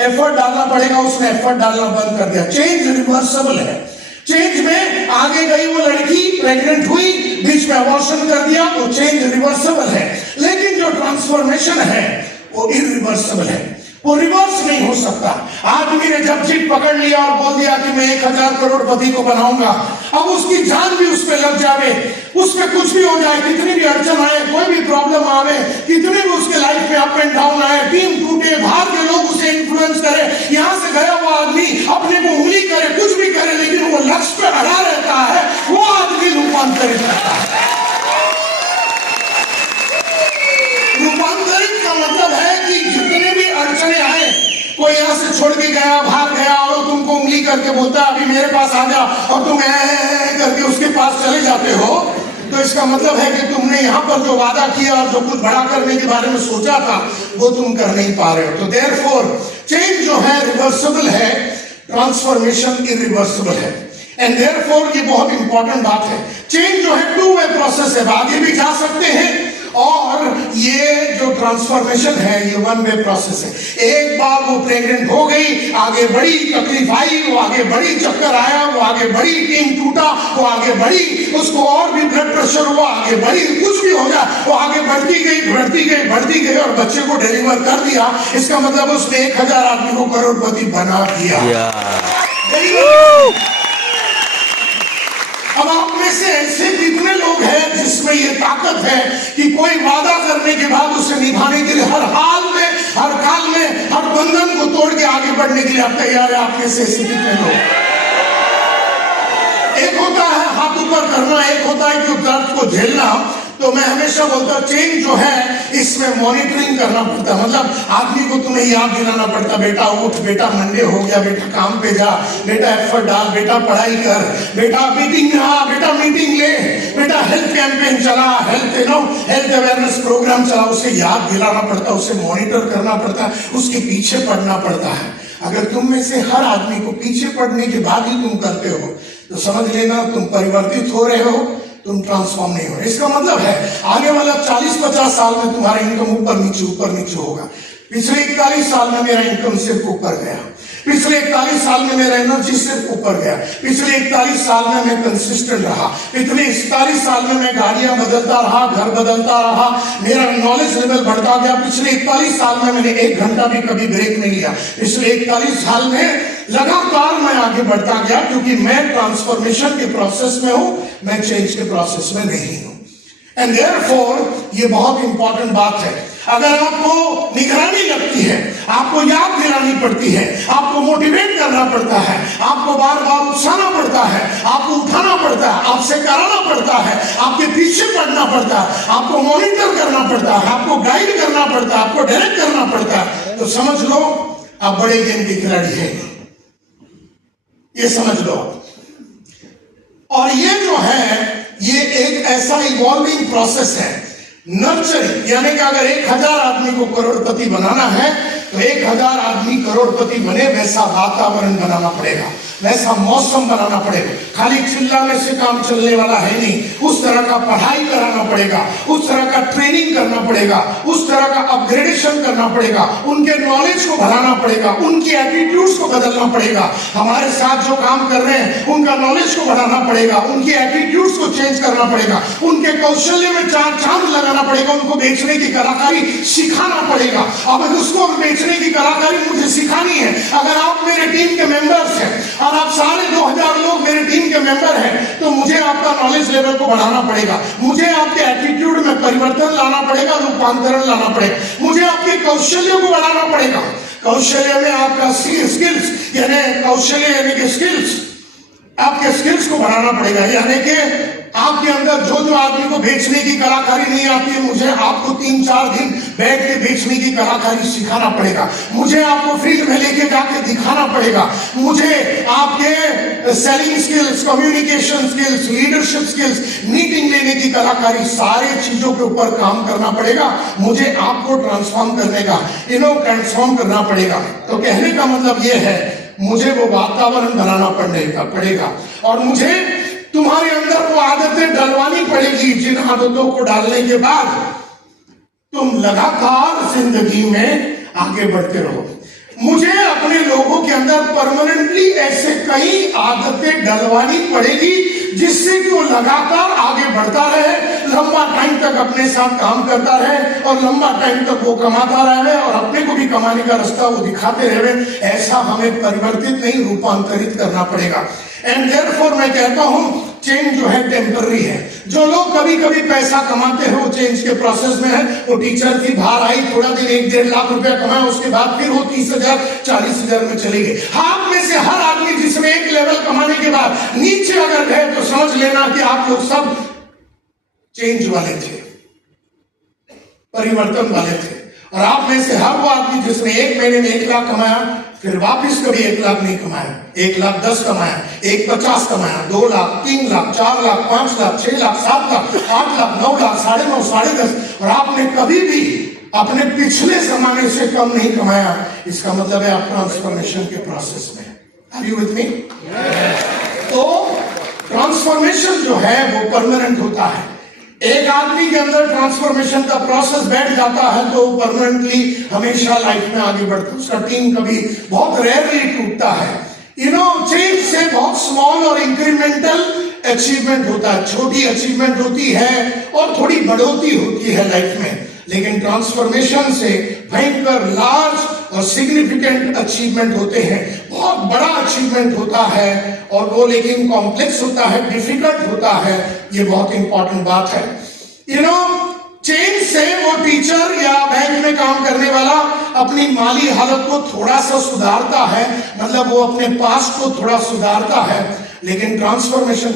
Effort डालना पड़ेगा, उसने एफर्ट डालना बंद कर दिया। चेंज रिवर्सिबल है। चेंज में आगे गई वो लड़की, प्रेग्नेंट हुई, बीच में अबॉर्शन कर दिया, वो चेंज रिवर्सिबल है। लेकिन जो ट्रांसफॉर्मेशन है वो इरिवर्सिबल है, वो रिवर्स नहीं हो सकता। आदमी ने जब जीत पकड़ लिया और बोल दिया कि मैं 1000 करोड़पति को बनाऊंगा, अब उसकी जान भी उस पे लग जावे, उस पे कुछ भी हो जाए, कितनी भी अड़चन आए, कोई भी प्रॉब्लम आवे, कितने भी उसके लाइफ में अप एंड डाउन आए, टीम टूटे, बाहर के लोग उसे इन्फ्लुएंस करे, यहां से गया हुआ आदमी अपने को उंगली करे, कुछ भी करे, लेकिन वो लक्ष्य पे अड़ा रहता है, वो आदमी रूपांतरित करता है। रूपांतरित का मतलब है कि जितने भी अड़चने आए, कोई यहाँ से छोड़ के गया, भाग गया, और वो तुमको उंगली करके बोलता है अभी मेरे पास आ जा, और तुम करके उसके पास चले जाते हो, तो इसका मतलब है कि तुमने यहाँ पर जो वादा किया और जो कुछ बड़ा करने के बारे में सोचा था वो तुम कर नहीं पा रहे हो। तो देयरफॉर चेंज जो है रिवर्सिबल है, ट्रांसफॉर्मेशन इरिवर्सिबल है। एंड देयरफॉर ये बहुत इंपॉर्टेंट बात है। चेंज जो है टू वे प्रोसेस है, आगे भी जा सकते हैं, और ये जो ट्रांसफॉर्मेशन है ये वन वे प्रोसेस है। एक बार वो प्रेग्नेंट हो गई, आगे बढ़ी, तकलीफ आई, वो आगे बढ़ी, चक्कर आया, वो आगे बढ़ी, टीम टूटा, वो आगे बढ़ी, उसको और भी ब्लड प्रेशर हुआ, आगे बढ़ी, कुछ भी हो जाए, वो आगे बढ़ती गई, बढ़ती गई, बढ़ती गई, और बच्चे को डिलीवर कर दिया। इसका मतलब उसने 1000 आदमी को करोड़पति बना दिया। अब आप में से ऐसे कितने लोग हैं जिसमें ये ताकत है कि कोई वादा करने के बाद उसे निभाने के लिए हर हाल में, हर काल में, हर बंधन को तोड़ के आगे बढ़ने के लिए आप तैयार है? आप में से ऐसे कितने लोग? एक होता है हाथ ऊपर करना, एक होता है कि दर्द को झेलना। तो मैं हमेशा बोलता हूं चेंज जो है इसमें मॉनिटरिंग करना पड़ता है। मतलब आदमी को तुम्हें याद दिलाना पड़ता, बेटा उठ, बेटा मंडे हो गया, बेटा काम पे जा, बेटा एफर्ट डाल, बेटा पढ़ाई कर, बेटा मीटिंग में आ, बेटा मीटिंग ले, बेटा हेल्थ कैंपेन चला, हेल्थ अवेयरनेस प्रोग्राम चला, उसे याद दिलाना पड़ता है, उसे मॉनिटर करना पड़ता है, उसके पीछे पड़ना पड़ता है। अगर तुम में से हर आदमी को पीछे पड़ने के बाद ही तुम करते हो तो समझ लेना तुम परिवर्तित हो रहे हो, तुम ट्रांसफॉर्म नहीं हो रहे। इसका मतलब है आने वाला 40-50 साल में तुम्हारा इनकम ऊपर नीचे होगा। पिछले 41 साल में मेरा इनकम सिर्फ ऊपर गया, पिछले 41 साल में मेरा एनर्जी सिर्फ ऊपर गया, पिछले 41 साल में मैं कंसिस्टेंट रहा, पिछले 41 साल में मैं गाड़ियां बदलता रहा, घर बदलता रहा, मेरा नॉलेज लेवल बढ़ता गया। पिछले 41 साल में मैंने 1 घंटा भी कभी ब्रेक नहीं लिया। पिछले 41 साल में लगातार मैं आगे बढ़ता गया, क्योंकि मैं ट्रांसफॉर्मेशन के प्रोसेस में हूं, मैं चेंज के प्रोसेस में नहीं हूं। एंड देयरफॉर ये बहुत इंपॉर्टेंट बात है। अगर आपको निगरानी लगती है, आपको याद दिलानी पड़ती है, आपको मोटिवेट करना पड़ता है, आपको बार बार उकसाना पड़ता है, आपको उठाना पड़ता है, आपसे कराना पड़ता है, आपके पीछे पड़ना पड़ता है, आपको मॉनिटर करना पड़ता है, आपको गाइड करना पड़ता है, आपको डायरेक्ट करना पड़ता है, तो समझ लो आप बड़े गेम के खिलाड़ी हैं, ये समझ लो। और ये जो है ये एक ऐसा इवॉल्विंग प्रोसेस है, नर्चरिंग, यानी कि अगर 1000 आदमी को करोड़पति बनाना है तो 1000 आदमी करोड़पति बने वैसा वातावरण बनाना पड़ेगा, वैसा मौसम बनाना पड़ेगा। खाली चिल्लाने से काम चलने वाला है नहीं, उस तरह का पढ़ाई कराना पड़ेगा, उस तरह का ट्रेनिंग करना पड़ेगा, उस तरह का अपग्रेडेशन करना पड़ेगा, उनके नॉलेज को बढ़ाना पड़ेगा, उनकी एटीट्यूड्स को बदलना पड़ेगा। हमारे साथ जो काम कर रहे हैं उनका नॉलेज को बढ़ाना पड़ेगा, उनकी एटीट्यूड्स को चेंज करना पड़ेगा, उनके कौशल्य में 4 चांद लगाना पड़ेगा, उनको बेचने की कलाकारी सिखाना पड़ेगा। अब उसको बेचने की कलाकारी मुझे सिखानी है। अगर आप मेरे टीम के मेंबर्स हैं और आप सारे 2000 लोग मेरे टीम के मेंबर हैं, तो मुझे आपका नॉलेज लेवल को बढ़ाना पड़ेगा, मुझे आपके एटीट्यूड में परिवर्तन लाना पड़ेगा, रूपांतरण लाना पड़ेगा, मुझे आपके कौशल्य को बढ़ाना पड़ेगा। कौशल्य में आपका स्किल्स यानी कौशल्य यानी कि स्किल्स, आपके स्किल्स को बढ़ाना पड़ेगा। यानी कि आपके अंदर जो आदमी को बेचने की कलाकारी नहीं आती है, मुझे आपको 3-4 दिन बैठ के बेचने की कलाकारी सिखाना पड़ेगा, मुझे आपको फील्ड में लेके जाके दिखाना पड़ेगा, मुझे आपके selling skills, communication skills, leadership skills, meeting लेने की कलाकारी, सारे चीजों के ऊपर काम करना पड़ेगा। मुझे आपको ट्रांसफॉर्म करने का ट्रांसफॉर्म करना पड़ेगा। तो कहने का मतलब यह है मुझे वो वातावरण बनाना पड़ेगा और मुझे तुम्हारे अंदर वो आदतें डलवानी पड़ेगी, जिन आदतों को डालने के बाद तुम लगातार जिंदगी में आगे बढ़ते रहो। मुझे के अंदर परमानेंटली ऐसे कई आदतें डलवानी पड़ेगी जिससे कि वो लगातार आगे बढ़ता रहे, लंबा टाइम तक अपने साथ काम करता रहे और लंबा टाइम तक वो कमाता रहे और अपने को भी कमाने का रास्ता वो दिखाते रहे। ऐसा हमें परिवर्तित नहीं, रूपांतरित करना पड़ेगा। एंड देयरफॉर मैं कहता हूं चेंज जो है टेम्पररी है। जो लोग कभी कभी पैसा कमाते हैं वो चेंज के प्रोसेस में है। वो टीचर थी, बाहर आई, थोड़ा दिन 1-1.5 लाख रुपया कमाया, उसके बाद फिर वो 30,000 40,000 में चली गई। आप में से हर आदमी जिसमें एक लेवल कमाने के बाद नीचे अगर गए तो समझ लेना कि आप लोग सब चेंज वाले थे, परिवर्तन वाले थे। और आप में से हर वो आदमी जिसने एक महीने में 1 लाख कमाया, फिर वापिस कभी 1 लाख नहीं कमाया, 1,10,000 कमाया, 1,50,000 कमाया, 2 लाख, 3 लाख, 4 लाख, 5 लाख, 6 लाख, 7 लाख, 8 लाख, 9 लाख, 9.5, 10.5, और आपने कभी भी अपने पिछले जमाने से कम नहीं कमाया। इसका मतलब है आप ट्रांसफॉर्मेशन के प्रोसेस में। Are you with me? तो ट्रांसफॉर्मेशन जो है वो परमानेंट होता है। एक आदमी के अंदर ट्रांसफॉर्मेशन का प्रोसेस बैठ जाता है तो परमानेंटली हमेशा लाइफ में आगे बढ़ता है। उसका टीम कभी बहुत रेयरली टूटता है। चेंज से बहुत स्मॉल और इंक्रीमेंटल अचीवमेंट होता है, छोटी अचीवमेंट होती है और थोड़ी बढ़ोतरी होती है लाइफ में। लेकिन ट्रांसफॉर्मेशन से भयंकर लार्ज और सिग्निफिकेंट अचीवमेंट होते हैं, बहुत बड़ा अचीवमेंट होता है और वो लेकिन कॉम्प्लेक्स होता है, डिफिकल्ट होता है। ये बहुत इंपॉर्टेंट बात है। चेंज से वो टीचर या बैंक में काम करने वाला अपनी माली हालत को थोड़ा सा सुधारता है, मतलब वो अपने पास्ट को थोड़ा सुधारता है। लेकिन ट्रांसफॉर्मेशन